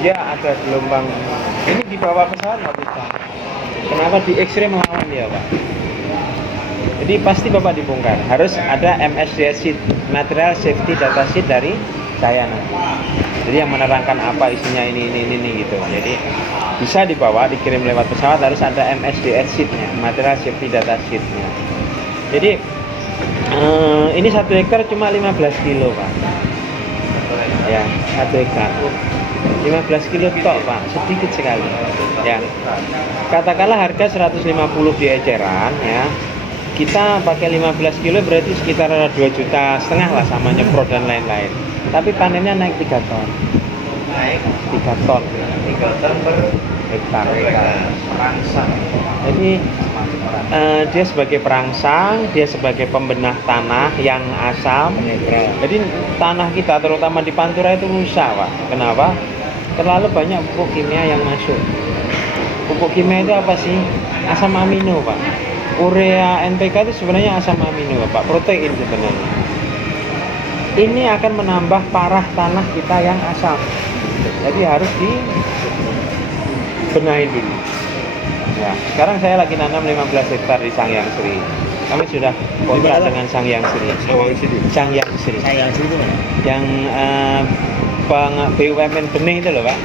dia ada gelombang. Ini di bawah pesawat nggak bisa. Kenapa di X-ray melawan dia, Pak? Jadi pasti Bapak dibongkar. Harus ada MSDS sheet, Material Safety Data Sheet dari saya nanti. Jadi yang menerangkan apa isinya ini gitu. Jadi bisa dibawa, dikirim lewat pesawat, harus ada MSDS sheet-nya, Material Safety Data Sheet-nya. Jadi ini 1 hektar cuma 15 kilo, Pak. Ya, 1 hektar 15 kilo tok, Pak, sedikit sekali ya. Katakanlah harga 150 di eceran ya, kita pakai 15 kilo berarti sekitar 2,5 juta lah sama nyemprot dan lain-lain. Tapi panennya naik 3 ton. Naik 3 ton. 3 ton per hektar. Perangsang. Jadi dia sebagai perangsang, dia sebagai pembenah tanah yang asam. Jadi tanah kita terutama di Pantura itu rusak, Pak. Kenapa? Terlalu banyak pupuk kimia yang masuk. Pupuk kimia itu apa sih? Asam amino, Pak. Urea NPK itu sebenarnya asam amino, Pak, protein sebenarnya. Ini akan menambah parah tanah kita yang asam. Jadi harus dibenahi dulu. Ya, sekarang saya lagi nanam 15 hektar di Sangyang Sri. Kami sudah kontrak dengan Sangyang Sri. Sangyang Sri. Yang BUMN benih itu loh, Pak.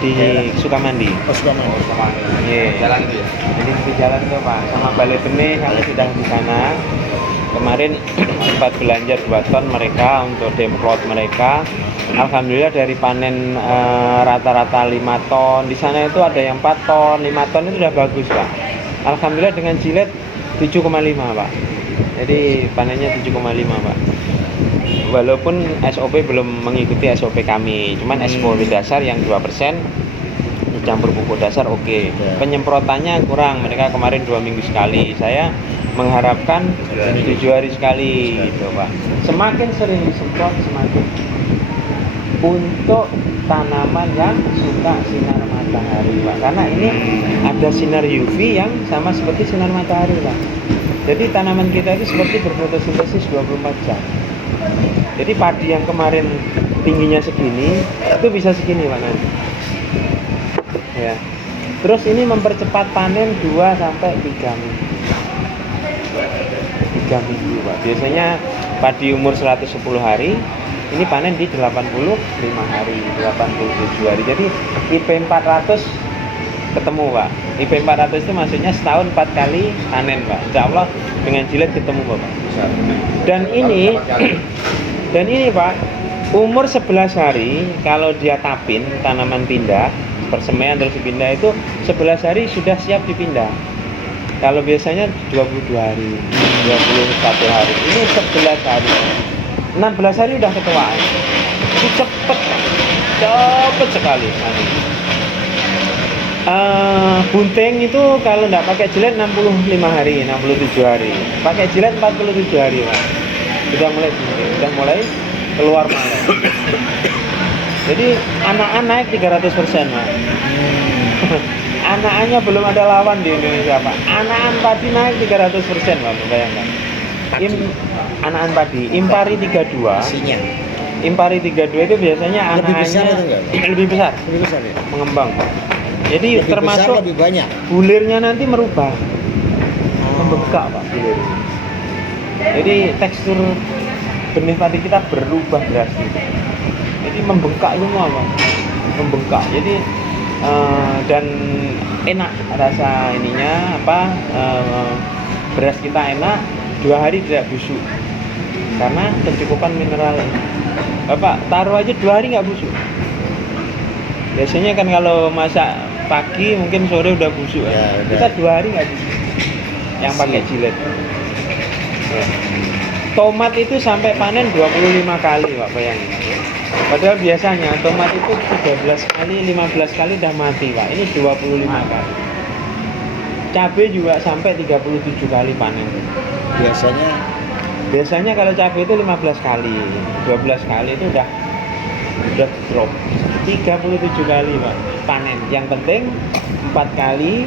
Di Sukamandi. Sukamandi. Yeah. Jalan itu ya. Jadi di jalan tuh, Pak, sama balai benih kami sudah di sana. Kemarin sempat belanja 2 ton mereka untuk demplot mereka. Alhamdulillah dari panen rata-rata 5 ton. Di sana itu ada yang 4 ton, 5 ton itu sudah bagus, Pak. Alhamdulillah dengan jilet 7,5, Pak. Jadi panennya 7,5, Pak. Walaupun SOP belum mengikuti SOP kami, cuman SOP dasar yang 2% dicampur pupuk dasar oke. Penyemprotannya kurang, mereka kemarin 2 minggu sekali. Saya mengharapkan 7 hari sekali gitu, Pak. Semakin sering disemprot semakin untuk tanaman yang suka sinar matahari, Pak. Karena ini ada sinar UV yang sama seperti sinar matahari, Pak. Jadi tanaman kita itu seperti berfotosintesis 24 jam. Jadi padi yang kemarin tingginya segini, itu bisa segini, Pak, nanti. Ya. Terus ini mempercepat panen 2 sampai 3 minggu. 3 minggu, Pak. Biasanya padi umur 110 hari, ini panen di 85 hari, 87 hari. Jadi IP 400 ketemu, Pak. IP 400 itu maksudnya setahun 4 kali panen, Pak. Insya Allah dengan jilet ketemu, Bapak. Dan ini Pak, umur 11 hari kalau dia tapin, tanaman pindah, persemaian terus dipindah itu 11 hari sudah siap dipindah. Kalau biasanya 22 hari, 21 hari. Ini 11 hari. 16 hari udah ketuaan. Itu cepet sekali. Bunting itu kalau nggak pakai jilet 65 hari, 67 hari. Pakai jilet 47 hari, Pak. Sudah mulai keluar malah. Jadi anak-anak naik 300%, Pak. Anak-anaknya belum ada lawan di Indonesia, Pak. Anak-anak padi naik 300%, Pak, bayangkan. Anak-anak padi, Impari 32. Impari 32 itu biasanya anak-anaknya lebih besar ya? Mengembang, Pak. Jadi lebih termasuk besar, lebih banyak. Bulirnya nanti merubah. Membengkak, Pak, bulirnya. Jadi tekstur benih padi kita berubah drastis. Jadi membengkak semua, Pak. Membengkak. Jadi dan enak rasa ininya beras kita enak, 2 hari tidak busuk karena kecukupan mineral. Bapak taruh aja 2 hari nggak busuk. Biasanya kan kalau masak pagi mungkin sore udah busuk ya. Kita 2 hari nggak busuk yang pakai jilet ya. Tomat itu sampai panen 25 kali, Pak, bayangin. Padahal biasanya tomat itu 13 kali, 15 kali udah mati, Pak. Ini 25 kali. Cabai juga sampai 37 kali panen. Biasanya kalau cabai itu 15 kali, 12 kali itu udah drop. 37 kali, Pak, panen. Yang penting 4 kali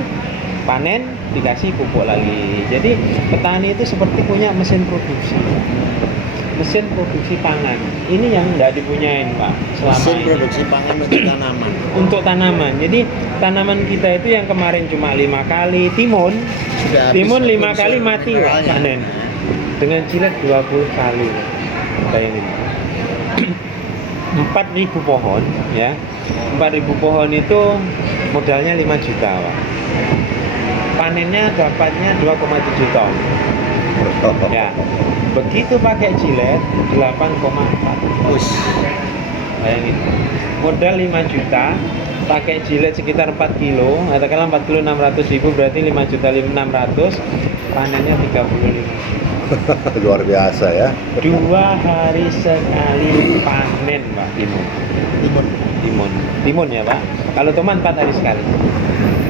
panen dikasih pupuk lagi. Jadi petani itu seperti punya mesin produksi. mesin produksi pangan. Ini yang nggak dipunyain Pak selama Mesin ini. produksi pangan untuk tanaman. Untuk tanaman. Jadi tanaman kita itu yang kemarin cuma 5 kali timun, Sudah habis timun 5 unsur kali mati Pak, mineralnya. panen. Dengan jilet 20 kali. Bayangin. 4.000 pohon ya. 4.000 pohon itu modalnya 5 juta Pak. Panennya dapatnya 2,7 ton. Ya. Begitu pakai jilet 8,4. Us. Bayangin. Modal 5 juta, pakai jilet sekitar 4 kilo, katakanlah 4 kilo 600.000 berarti 5 juta 600, panennya 35. Luar biasa ya. 2 hari sekali panen Pak timun. Timun ya Pak. Kalau tomat 4 hari sekali.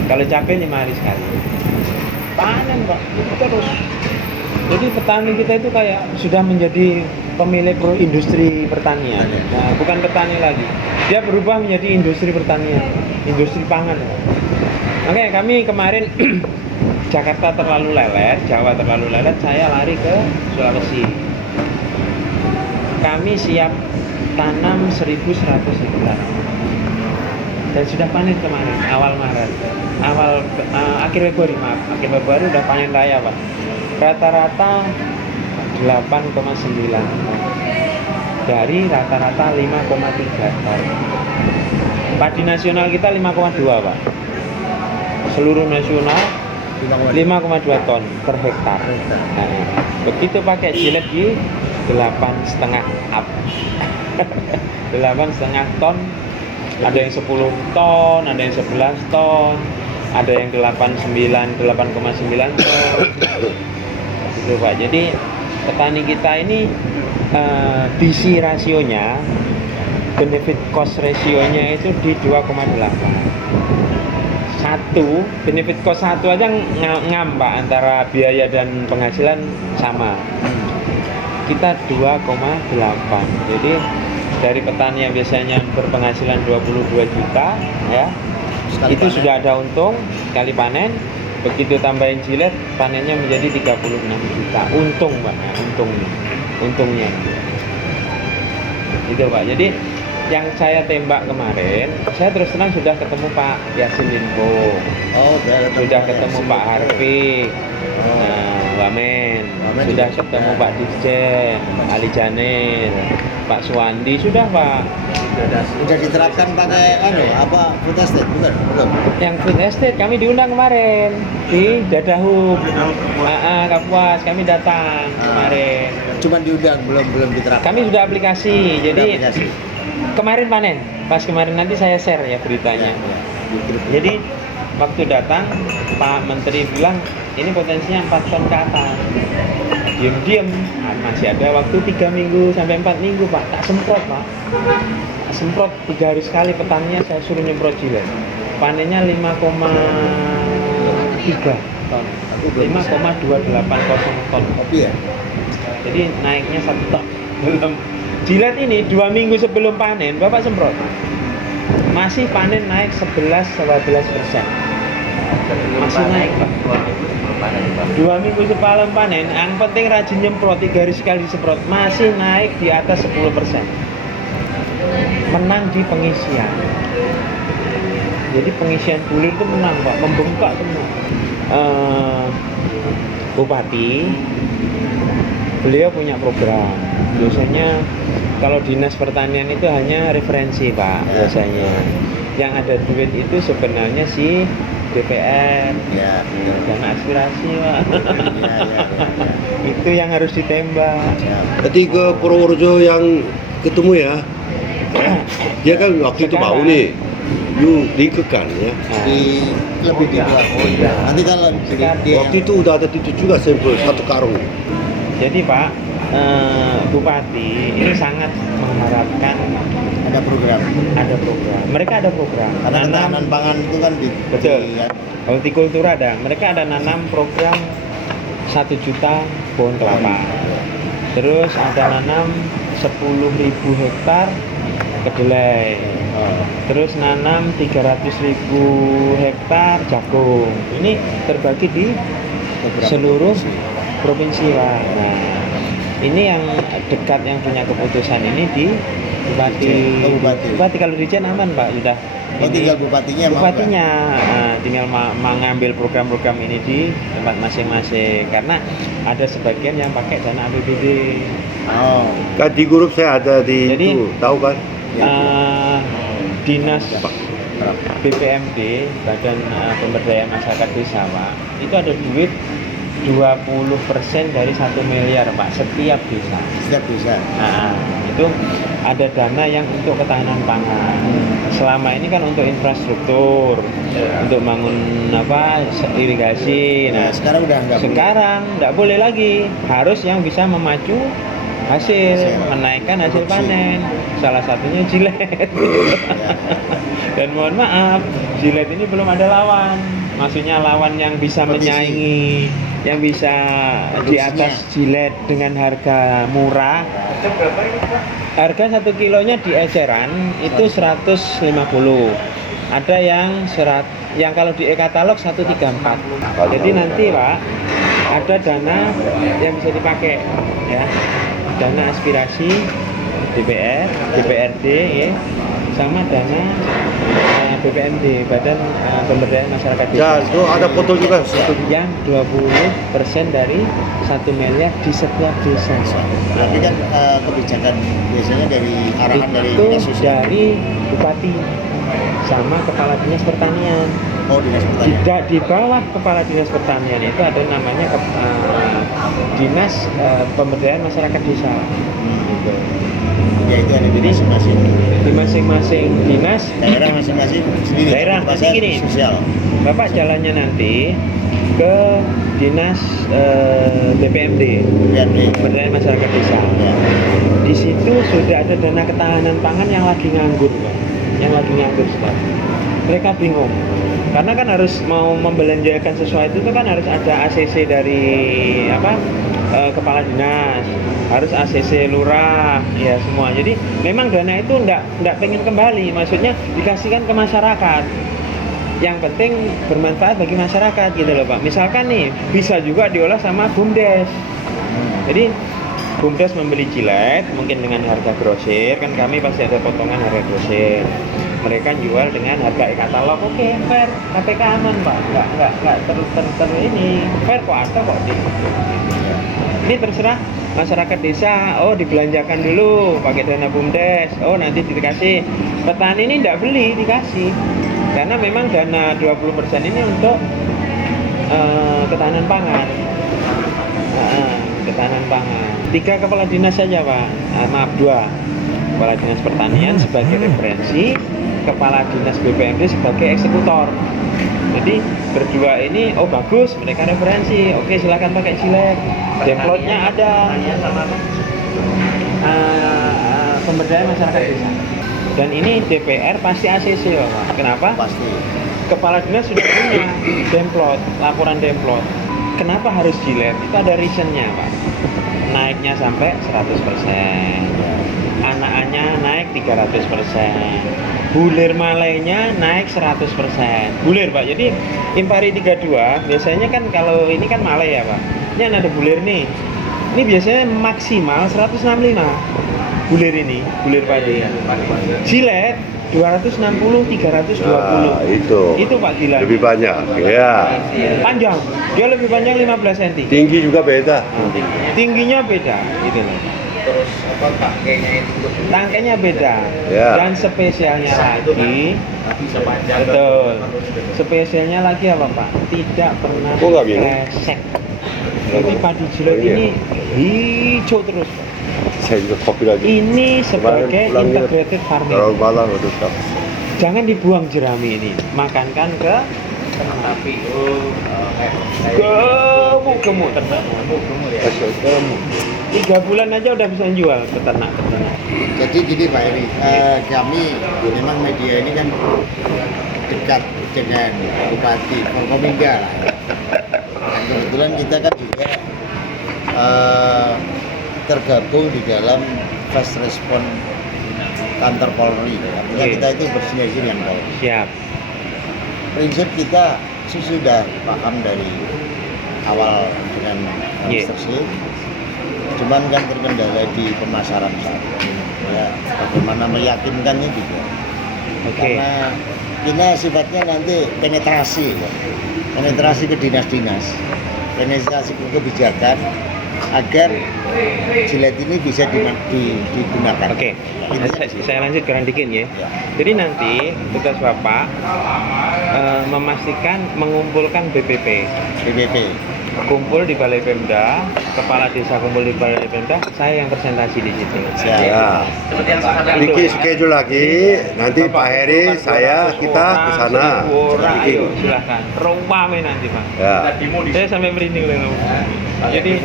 Kalau cabai 5 hari sekali. Panen Pak, itu terus. Jadi petani kita itu kayak sudah menjadi pemilik industri pertanian. Nah, bukan petani lagi. Dia berubah menjadi industri pertanian, industri pangan. Oke, kami kemarin Jakarta terlalu lelet, Jawa terlalu lelet, saya lari ke Sulawesi. Kami siap tanam 1.100 hektar. Dan sudah panen kemarin, awal Maret. Akhir Februari, akhir Februari udah panen raya, Pak. Rata-rata 8,9 dari rata-rata 5,3 hektar. Padi nasional kita 5,2 Pak. Seluruh nasional 5,2 ton per hektar. Nah, begitu pakai jilet di 8,5 up. 8,5 ton. Ada yang 10 ton, ada yang 11 ton, ada yang 8,9 ton. Gitu Pak. Jadi petani kita ini DC rasionya, benefit cost rasionya itu di 2,8. Benefit cost satu aja ngam Pak, antara biaya dan penghasilan sama. Kita 2,8. Jadi dari petani yang biasanya berpenghasilan 22 juta ya, sekali itu panen. Sudah ada untung sekali panen. Begitu tambahin jilet, panennya menjadi 36 juta. Untung Pak, untungnya. Gitu Pak. Jadi yang saya tembak kemarin, saya terus terang sudah ketemu Pak Yasin Limpo. Sudah ketemu Pak Harfi, Wamen. Sudah ketemu Pak Dirjen, Ali Janil, Pak Suwandi, sudah Pak. Sudah diterapkan pakai food estate, bukan? Belum. Yang food estate kami diundang kemarin di Dadahub, Kapuas, kami datang kemarin. Cuman diundang, belum diterapkan. Kami sudah aplikasi, jadi kemarin panen. Pas kemarin nanti saya share ya beritanya. Jadi waktu datang Pak Menteri bilang ini potensinya 4 ton ke atas. Diam-diam masih ada waktu 3 minggu sampai 4 minggu Pak. Tak semprot Pak. Semprot 3 hari sekali petaninya saya suruh nyemprot jilet. Panennya 5,3 ton. 5,280 ton. Kopi ya? Jadi naiknya 1 ton. Jilet ini 2 minggu sebelum panen Bapak semprot. Masih panen naik 11-12%. Masih naik Pak. 2 minggu sebelum panen, yang penting rajin nyemprot 3 hari sekali semprot, masih naik di atas 10%. Menang di pengisian. Jadi pengisian bulir itu menang Pak, membengkak semua. Bupati, beliau punya program. Biasanya kalau dinas pertanian itu hanya referensi Pak, biasanya. Yang ada duit itu sebenarnya si DPR, dana aspirasi Pak. Itu yang harus ditembak. Jadi ke Purworejo yang ketemu ya, dia kan waktu itu bau nih, diikutkan ya. Lebih di bawah. Nanti kalau Waktu itu udah ada itu juga sampel 1 karung. Jadi Pak, Bupati ini sangat mengharapkan ada program. Mereka ada program. Karena ketahanan pangan itu kan betul. Hortikultura ada. Mereka ada nanam program 1 juta pohon kelapa. Terus ada nanam 10.000 hektar kedelai. Terus nanam 300.000 hektar jagung. Ini terbagi di seluruh provinsi Pak. Nah, ini yang dekat yang punya keputusan ini di Bupati. Oh, Bupati. Bupati kalau Dirjen aman Pak, sudah. Oh, tinggal bupatinya mau nggak? Bupatinya tinggal mengambil program-program ini di tempat masing-masing karena ada sebagian yang pakai dana APBD. Oh, Kan di grup saya ada di Jadi, itu, tahu kan? Dinas berapa? BPMD, Badan Pemberdayaan Masyarakat Desa Pak, itu ada duit 20% dari 1 miliar Pak setiap desa. Setiap desa. Nah, itu ada dana yang untuk ketahanan pangan. Selama ini kan untuk infrastruktur, untuk bangun irigasi. Nah, Nah, sekarang udah nggak boleh. sekarang nggak boleh lagi, harus yang bisa memacu hasil, Hasil. menaikkan hasil Produksi. panen. Salah satunya jilet. Dan mohon maaf, jilet ini belum ada lawan. Maksudnya lawan yang bisa Kompetisi. menyaingi, yang bisa di atas jilet dengan harga murah. Harga 1 kilonya di eceran itu 150. Ada yang kalau di e-katalog 134. Jadi nanti Pak ada dana yang bisa dipakai ya. Dana aspirasi DPR, DPRD ya, sama dana BPMD, Badan Pemberdayaan Masyarakat Ya, Desa. itu ada foto juga. Yang 20% dari 1 miliar di setiap desa. Berarti kan kebijakan biasanya dari arahan dari Itu dinas sosial. dari bupati sama kepala dinas pertanian. Oh, dinas pertanian. Tidak di bawah kepala dinas pertanian itu ada namanya dinas pemberdayaan masyarakat desa. Gitu. Ya itu ada di masing-masing Di masing-masing dinas daerah masing-masing sendiri. Daerah, Pas tapi gini. sosial. Bapak jalannya nanti ke dinas BPMD, BPMD. pemberdayaan masyarakat desa. Ya. Di situ sudah ada dana ketahanan pangan yang lagi nganggur, Pak. Yang lagi nganggur sudah. Mereka bingung. Karena kan harus mau membelanjakan sesuatu itu kan harus ada ACC dari kepala dinas, harus ACC lurah, ya semua. Jadi memang dana itu enggak pengen kembali, maksudnya dikasihkan ke masyarakat. Yang penting bermanfaat bagi masyarakat gitu loh Pak. Misalkan nih bisa juga diolah sama BUMDes. Jadi BUMDes membeli jilet mungkin dengan harga grosir, kan kami pasti ada potongan harga grosir. Mereka jual dengan harga e-katalog, oke, fair, KPK aman Pak, nggak ini fair kok, ada kok di. Ini terserah masyarakat desa, oh dibelanjakan dulu pakai dana BUMDes, oh nanti dikasih. Petani ini nggak beli, dikasih. Karena memang dana 20% ini untuk ketahanan pangan. Ketahanan pangan. 3 kepala dinas saja Pak, maaf 2. Kepala dinas pertanian sebagai referensi, kepala dinas BPMD sebagai eksekutor. Jadi berdua ini, oh bagus, mereka referensi, oke silakan pakai jilet, demplotnya ada, pemberdayaan masyarakat desa. Dan ini DPR pasti ACC loh Pak. Kenapa? Pasti. Kepala dinas sudah punya demplot, laporan demplot. Kenapa harus jilet? Itu ada reasonnya Pak. Naiknya sampai 100%. Anakannya naik 300%. Bulir malainya naik 100%. Bulir Pak. Jadi Impari 32 biasanya kan kalau ini kan malai ya Pak. Ini ada bulir nih. Ini biasanya maksimal 165. Bulir ini, bulir padi. Jilet 260, 320. Nah, itu Pak gila. lebih banyak. Ya. Panjang. Dia lebih panjang 15 cm. Tinggi juga beda. Tingginya beda gitu loh. Terus Tangkainya beda. Ya. Dan spesialnya lagi betul. Spesialnya lagi apa Pak? Tidak pernah Kok nggak minum? kresek. Jadi padi jilet Iya. ini hijau terus. Saya juga kopi lagi. Ini sebagai Pulangnya integrated farming. terlalu malam udah stop. Jangan dibuang jerami ini. Makankan ke tapi gemuk ternak. Gemuk. 3 bulan aja udah bisa jual ke ternak. jadi gini Pak Eri, kami memang media ini kan dekat dengan Bupati Forkominda lah. Dan kebetulan kita kan juga tergabung di dalam fast response kantor Polri. Artinya Oke. kita itu bersinergi dengan Polri. Siap. Prinsip kita sudah paham dari awal dengan Iya. instruksi. cuman kan terkendala di pemasaran saja. Ya, bagaimana meyakinkannya juga. Oke. Karena kita sifatnya nanti penetrasi, ya. Penetrasi ke dinas-dinas, penetrasi ke kebijakan agar jilet ini bisa digunakan. Oke, Intinya saya lanjutkan dikit ya. Ya. Jadi nanti tugas Bapak memastikan mengumpulkan BPP. BPP. Kumpul di Balai Pemda, kepala desa kumpul di Balai Pemda, saya yang presentasi di situ. Siap. Ya. Seperti yang saya Bikin schedule lagi, nanti Pak Heri, saya, kita ke sana. Orang, Bikin. ayo silahkan. Rame nanti Pak. Ya. Saya sampai merinding loh. Jadi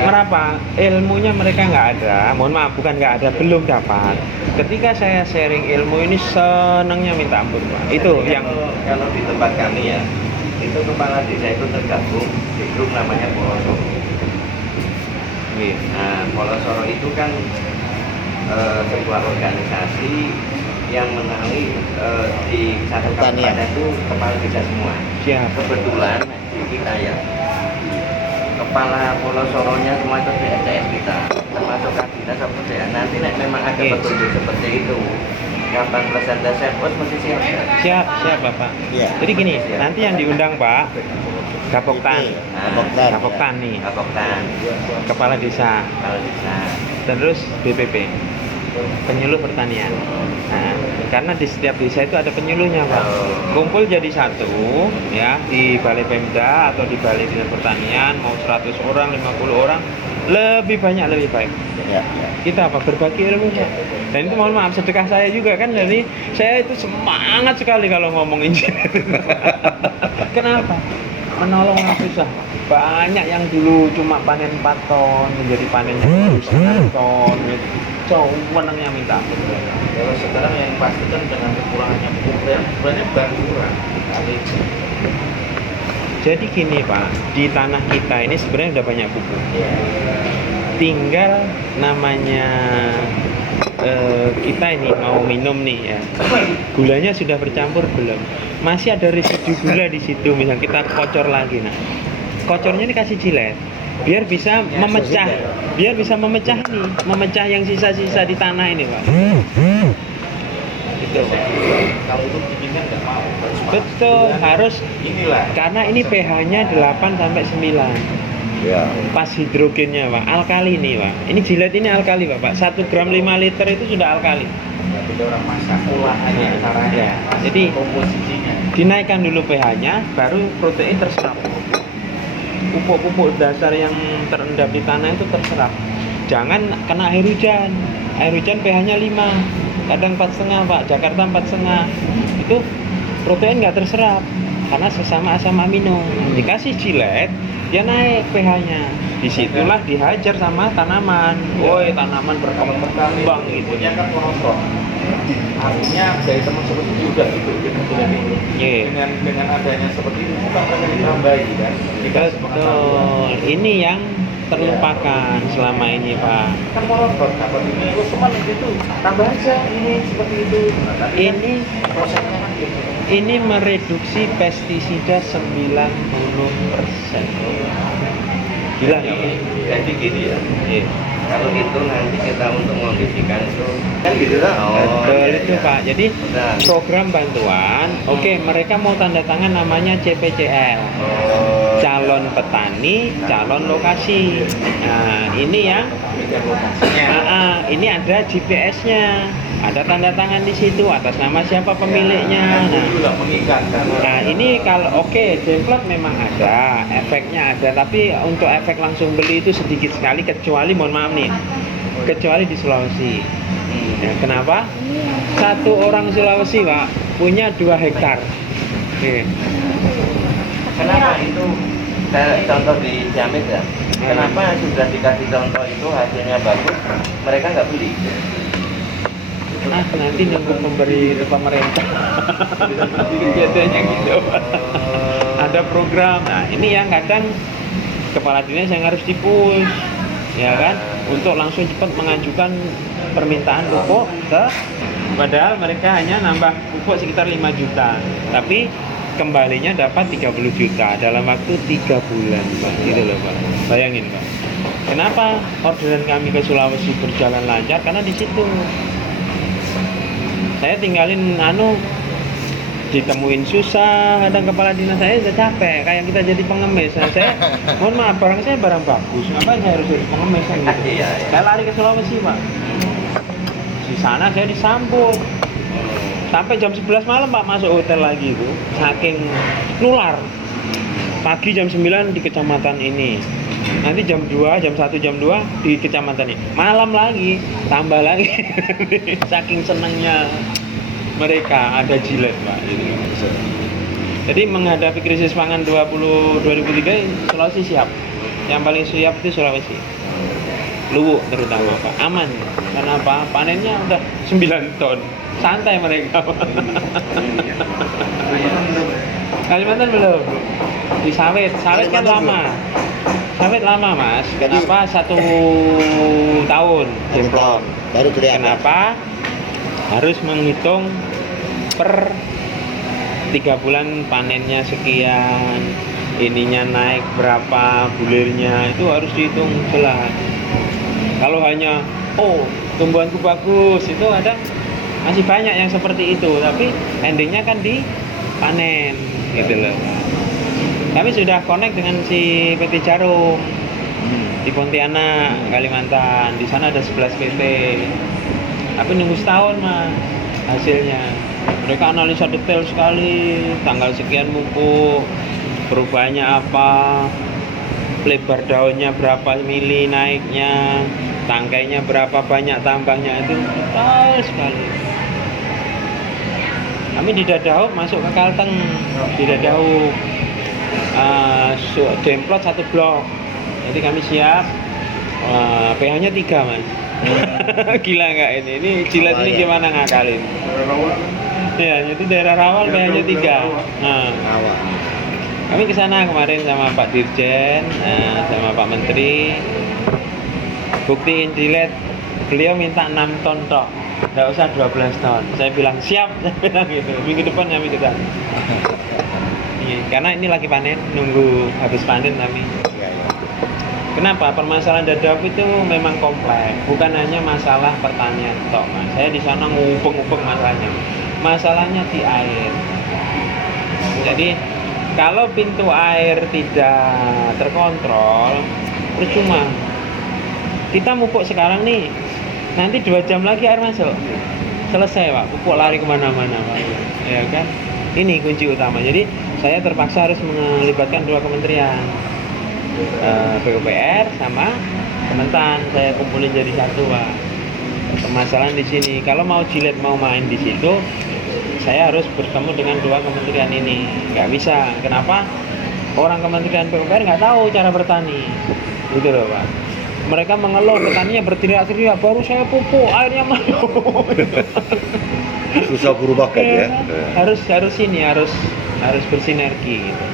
kenapa ilmunya mereka nggak ada? Mohon maaf, bukan nggak ada, belum dapat. Ketika saya sharing ilmu ini senangnya minta ampun Pak. Itu yang kalau di tempat kami ya, itu kepala desa itu tergabung di grup namanya Polosoro. Iya. Nah, Polosoro itu kan sebuah organisasi yang menaungi di satu Pertanian. kabupaten itu kepala desa semua. Siap. Kebetulan di kita ya, kepala Polosoronya semua itu DSS kita, termasuk Kadinas apa ya. Nanti memang ada Iya. petunjuk seperti itu. Kapan presentasi pos mesti siap. Siap Bapak. Iya. Jadi gini, nanti yang diundang Pak Gapoktan. Gapoktan. Gapoktan nih, Gapoktan, kepala desa, kalau bisa. terus BPP, penyuluh pertanian. Nah, karena di setiap desa itu ada penyuluhnya Pak. Kumpul jadi satu ya di Balai Pemda atau di Balai Dinas Pertanian, mau 100 orang, 50 orang, lebih banyak lebih baik. Ya, ya. Kita apa berbagi ilmunya. Dan itu mohon maaf sedekah saya juga kan, jadi saya itu semangat sekali kalau ngomongin Kenapa? Menolong orang susah. Banyak yang dulu cuma panen 4 ton menjadi panennya 1,5 ton gitu. Menangnya minta ampun. Kalau sekarang yang pasti kan dengan kekurangannya pupuk yang sebenarnya bukan kurang kali. Jadi gini Pak, di tanah kita ini sebenarnya udah banyak pupuk. Tinggal namanya kita ini mau minum nih ya, gulanya sudah bercampur belum? Masih ada residu gula di situ, misal kita kocor lagi, nah kocornya ini kasih jilet, biar bisa memecah, biar bisa memecah nih, memecah yang sisa-sisa di tanah ini Pak. Gitu Pak. Kalau itu bikinnya nggak mau. Betul, harus Inilah. karena ini pH-nya 8 sampai 9. Ya. Pas hidrogennya Pak, alkali nih Pak. Ini jilet ini alkali Pak. 1 gram 5 liter itu sudah alkali. Jadi orang masak olahannya caranya. Ya. Jadi Komposisinya. dinaikkan dulu pH-nya, baru protein terserap. Pupuk-pupuk dasar yang terendap di tanah itu terserap. Jangan kena air hujan. Air hujan pH-nya 5, kadang 4,5 Pak. Jakarta 4,5. Itu protein nggak terserap karena sesama asam amino. Dikasih jilet, dia naik pH-nya. Disitulah dihajar sama tanaman. Woi, tanaman berkembang gitu. Punya kan monoton. Artinya dari teman seperti itu juga gitu. Iya. Dengan adanya seperti ini bukan mereka ditambahi kan. Dikasih pengetahuan. Betul. Ini yang terlupakan selama ini Pak. Kan monoton. Dapat ini terus teman itu tambah aja ini seperti itu. Nah, tapi kan Ini prosesnya kan gitu. ini mereduksi pestisida 90%. Gila nggak Pak? Jadi gini ya. Iya. Kalau itu nanti kita untuk mengondisikan itu kan gitu lah. Betul iya, itu iya. Pak. Jadi Nah. program bantuan, oke mereka mau tanda tangan namanya CPCL. Oh, Calon petani, calon lokasi. Nah, ini yang ini ada GPS-nya. Ada tanda tangan di situ atas nama siapa pemiliknya. Nah, juga mengikat kan. Nah ini kalau template memang ada, efeknya ada, tapi untuk efek langsung beli itu sedikit sekali, kecuali mohon maaf nih, kecuali di Sulawesi. Ya, kenapa? Satu orang Sulawesi Pak punya 2 hektar. Oke. Kenapa itu? Saya contoh di Ciamis ya. Kenapa sudah dikasih contoh itu hasilnya bagus, mereka nggak beli? Nah nanti nunggu pemberi pemerintah. Biasanya gitu. Ada program. Nah ini yang kadang kepala dinas yang harus dipush, ya kan, untuk langsung cepat mengajukan permintaan pupuk padahal mereka hanya nambah pupuk sekitar 5 juta, tapi kembalinya dapat 30 juta dalam waktu 3 bulan Pak. Gitu loh Pak. Bayangin Pak. Kenapa orderan kami ke Sulawesi berjalan lancar? Karena di situ saya tinggalin ditemuin susah, kadang kepala dinas saya udah capek, kayak kita jadi pengemis. Nah, saya mohon maaf, barang saya barang bagus, ngapain saya harus jadi pengemis kan gitu. Iya. Saya lari ke Sulawesi, Pak. Di sana saya disambut sampai jam 11 malam, Pak, masuk hotel lagi itu, saking nular. Pagi jam 9 di kecamatan ini, nanti jam 2, jam 1, jam 2 di kecamatan ini, malam lagi, tambah lagi. Saking senangnya mereka ada Jilet, Pak, gitu. Jadi menghadapi krisis pangan 2003 Sulawesi siap. Yang paling siap itu Sulawesi. Luwuk terutama, Pak, aman. Karena apa? Panennya udah 9 ton. Santai mereka. Kalimantan belum. Di sawit kan Kalimantan lama. Sawit lama, Mas. Jadi- Kenapa 1 tahun demplon? Baru kelihatan. Kenapa harus menghitung per 3 bulan panennya sekian, ininya naik berapa, bulirnya itu harus dihitung jelas. Kalau hanya tumbuhanku bagus, itu ada masih banyak yang seperti itu, tapi endingnya kan dipanen gitu loh. Kami sudah connect dengan si PT Jarum di Pontianak, Kalimantan. Di sana ada 11 PT. Tapi nunggu setahun, Mas, hasilnya. Mereka analisa detail sekali, tanggal sekian mumpuk, perubahannya apa, lebar daunnya berapa mili naiknya, tangkainya berapa banyak tambahnya, itu detail sekali. Kami di Dadahuk masuk ke Kalteng, di Dadahuk demplot 1 blok. Jadi kami siap, pH-nya 3, Mas. Gila nggak ini? Ini Jilet ini gimana ngakalin? Ya, jadi daerah rawan pH-nya 3. Nah, Awal. kami ke sana kemarin sama Pak Dirjen, sama Pak Menteri. Buktiin Jilet, beliau minta 6 ton tok, nggak usah 12 ton. Saya bilang siap, saya bilang gitu. Minggu depan kami ke sana. Iya, karena ini lagi panen, nunggu habis panen kami. Iya, iya. Kenapa? Permasalahan Dadahuk itu memang kompleks, bukan hanya masalah pertanian tok, Mas. Saya di sana ngubeng-ubeng masalahnya. Masalahnya di air. Jadi kalau pintu air tidak terkontrol, percuma. Kita pupuk sekarang nih, nanti 2 jam lagi air masuk. Selesai, Pak. Pupuk lari kemana-mana, Pak. Ya kan? Ini kunci utama. Jadi saya terpaksa harus melibatkan 2 kementerian. PUPR sama Kementan, saya kumpulin jadi satu, Pak. Permasalahan di sini, kalau mau Jilet mau main di situ, saya harus bertemu dengan 2 kementerian ini. Nggak bisa. Kenapa? Orang kementerian PUPR nggak tahu cara bertani, gitu loh, Pak. Mereka mengeluh, petaninya berteriak-teriak, baru saya pupuk, airnya masuk. Susah berubah kan ya. Harus bersinergi gitu.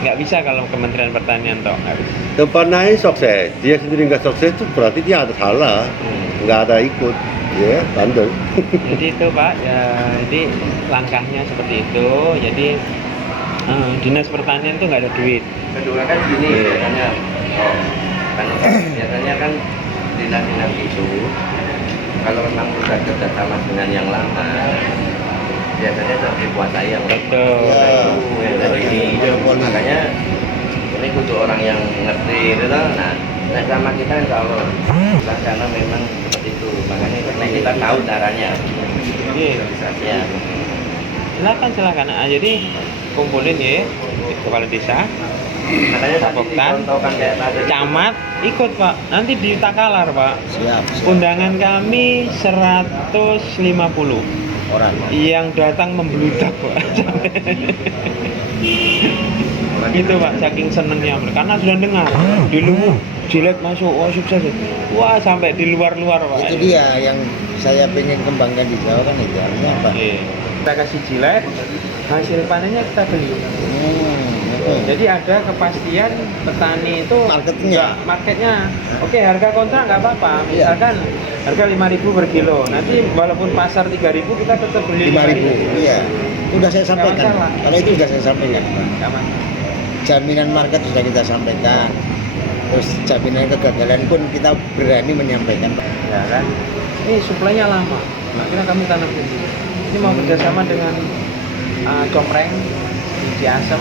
Nggak bisa kalau Kementerian Pertanian toh, nggak bisa. Tempat naik sukses, dia sendiri nggak sukses itu berarti dia ada salah, nggak ada ikut, ya bandel. Jadi itu, Pak, ya, jadi langkahnya seperti itu. Jadi dinas pertanian tuh nggak ada duit. Kedua kan gini, biasanya biasanya kan dinas-dinas itu kalau memang sudah kerjasama dengan yang lama, biasanya sudah dikuasai yang Betul. jadi makanya ini kudu orang yang ngerti itu loh. Nah sama kita insya Allah karena memang seperti itu, makanya kita tahu caranya. Iya. Ya. Silakan. Jadi kumpulin ya kepala desa, Makanya tadi Kapoktan, dicontohkan kayak tadi. camat ikut, Pak. Nanti di Takalar, Pak. Siap. Undangan kami 150 Orang. yang datang membludak, Pak. Gitu, Pak, saking senengnya mereka karena sudah dengar di Luwuk Jilet masuk, sukses. Wah, sampai di luar-luar, Pak. Itu dia yang saya pengen kembangkan di Jawa kan itu. Artinya apa? Iya. Kita kasih Jilet, hasil panennya kita beli. Jadi ada kepastian petani itu Marketnya. marketnya. Oke, harga kontrak nggak apa-apa. Iya. Misalkan harga 5.000 per kilo. Nanti walaupun pasar 3.000 kita tetap beli 5.000. Iya. Sudah saya sampaikan. masalah. Kalau itu sudah saya sampaikan. Nggak masalah. Jaminan market sudah kita sampaikan. Terus jaminan kegagalan pun kita berani menyampaikan. Ya kan? Ini suplainya lama. Akhirnya kami tanam ini. Ini mau kerjasama dengan Compreng di Ciasem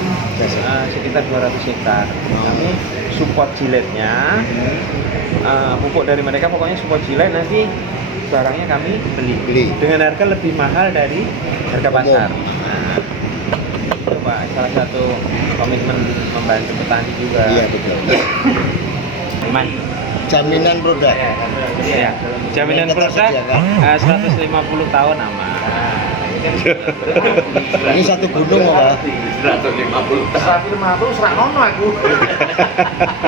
sekitar 200 hektar. Kami support jiletnya, pupuk dari mereka, pokoknya support jilet, nanti barangnya kami beli dengan harga lebih mahal dari harga pasar. Nah, itu Pak, salah satu komitmen membantu petani juga. Iya betul. Aman. Jaminan produk. Ya, jaminan Kita produk sediakan. 150 tahun aman. Ini satu gunung Pak. 150. 150 serak ngono aku.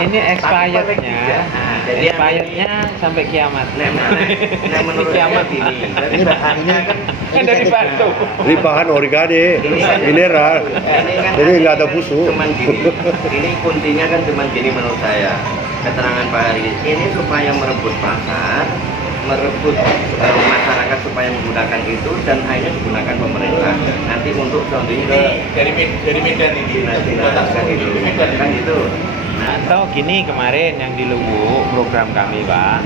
Ini expirednya, Jadi expirednya sampai kiamat. Nah, menurut kiamat saya ini. Ini bahan ini Kan dari batu. Ini bahan origane, mineral. Ini kan Jadi nggak ada busuk. Cuman gini. Ini kuntinya kan cuman gini menurut saya. Keterangan Pak Haris ini supaya merebut pasar, merebut masyarakat supaya menggunakan itu, dan akhirnya digunakan pemerintah nanti untuk selanjutnya Dari Medan ini. dinasihkan itu kan itu. Atau gini, kemarin yang di Luwu program kami Pak,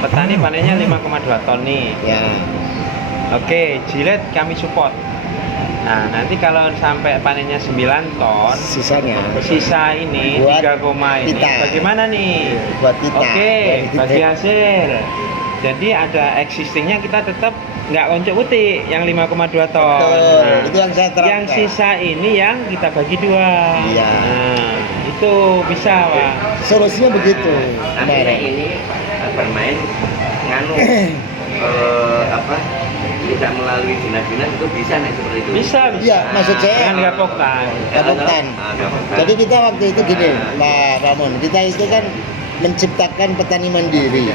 petani panennya 5,2 ton nih. ya Oke, jilet kami support. Nah, nanti kalau sampai panennya 9 ton, sisanya sisa ini Buat 3, ini kita. bagaimana nih? buat kita. Oke, Buat kita. bagi hasil. Jadi ada existingnya kita tetap nggak oncok utik yang 5,2 ton. Betul, itu yang saya terapkan. Yang sisa ini yang kita bagi 2. Iya. Nah, itu bisa Pak. Solusinya begitu. Akhirnya Kemarin. ini bermain nganu apa, tidak melalui dinas-dinas itu bisa nih seperti itu. Bisa. Iya, maksud saya Dengan gapoktan. Gapoktan. Gapoktan. Jadi kita waktu itu gini, Pak Ramon, kita itu kan menciptakan petani mandiri.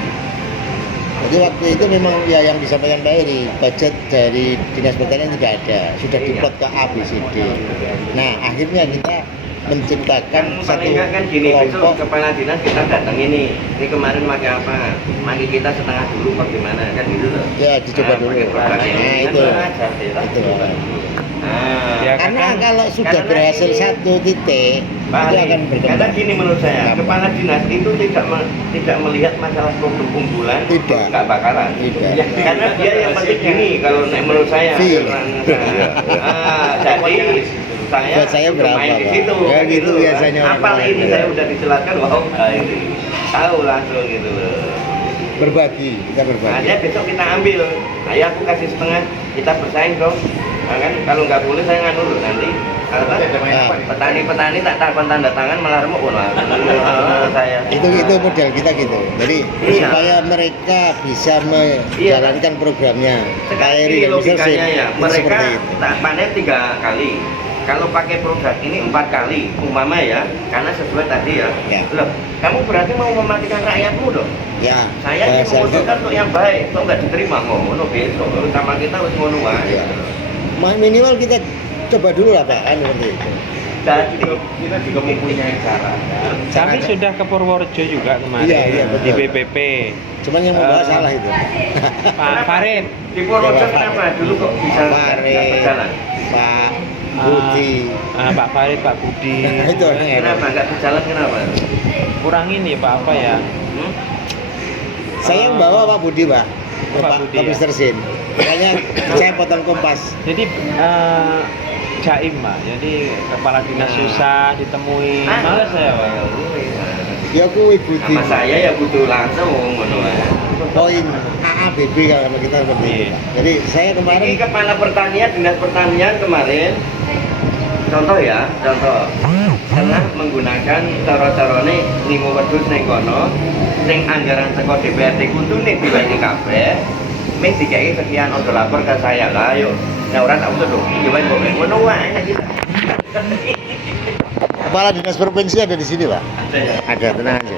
Jadi waktu itu memang ya yang disampaikan Pak Eri, budget dari Dinas Pertanian tidak ada, sudah diplot ke A, B, C, D. Nah, akhirnya kita menciptakan satu paling nggak kan gini, besok kelompok. kepala dinas kita datang ini kemarin pakai apa, mandi kita setengah dulu bagaimana kan gitu loh. Ya, dicoba Nah, dulu. pakai produk ini. Nah, Kan itu. belajar, ya. Itu. Nah, Ya, Karena kan- kalau sudah karena berhasil ini- satu titik, itu Pak Ali, akan karena berkembang. gini menurut saya, Gampang. kepala dinas itu tidak melihat masalah produk unggulan, Tidak. nggak bakaran. Tidak. Ya, karena dia yang penting gini, kalau menurut saya. Feel. Jadi saya Buat saya berapa, main di Pak? situ. Ya, gitu biasanya Apal orang-orang. ini saya udah dijelaskan, wow, ini tahu langsung gitu loh. Berbagi, kita berbagi. Ada besok kita ambil, ayo aku kasih setengah, kita bersaing dong. Nah, kan kalau nggak boleh saya nganu loh nanti. Kalau petani-petani tak tahan tanda tangan malah remuk pun saya. Itu model kita gitu. Jadi Iya. supaya mereka bisa menjalankan programnya. Pak Sekarang Eri ini dan Mr. logikanya Sim, ya, itu mereka seperti itu. tak panen 3 kali. Kalau pakai produk ini 4 kali, umpama ya, karena sesuai tadi ya. Ya. Loh, kamu berarti mau mematikan rakyatmu dong. Ya, Saya ingin bahasanya- mengusulkan untuk yang baik, kok nggak diterima ngono besok. Sama kita harus ngono wae. Ya. Minimal kita coba dulu lah Pak, kan seperti itu. Jadi Kita juga mempunyai cara. Kami sudah ke Purworejo juga kemarin Iya, di betul. BPP. Cuman yang membahas salah itu. Pak Farid, di Purworejo kenapa dulu kok bisa nggak Farid, berjalan? Pak Budi. Pak Farid, Pak Budi. Nah, itu orang enak. Kenapa nggak berjalan kenapa? Kurangin ya Pak apa ya? Hmm? Saya yang bawa Pak Budi, Pak. Ke Pak Pak Budi, ke ya. Mr. Sin. Makanya saya potong kompas. Jadi jaim Pak. Jadi kepala dinas Nah. susah ditemui. Ah. Males saya Pak. Ya kuwi Budi. Sama saya ya butuh langsung ngono wae. Poin AABB kalau kita seperti itu. Iya. Pak. Jadi saya kemarin Ini kepala pertanian, dinas pertanian kemarin, contoh ya, contoh, tengah menggunakan cara-carane limo wedhus ning kono, sing anggaran saka DPRD kuntune diwehi kabeh, meh dikai sekian ojo lapor ke saya lah, ayo. Nah ora tak usah dong, iki wae kok ngono wae kita. kepala dinas provinsi ada di sini, Pak. Ada ya? Ada, tenang aja.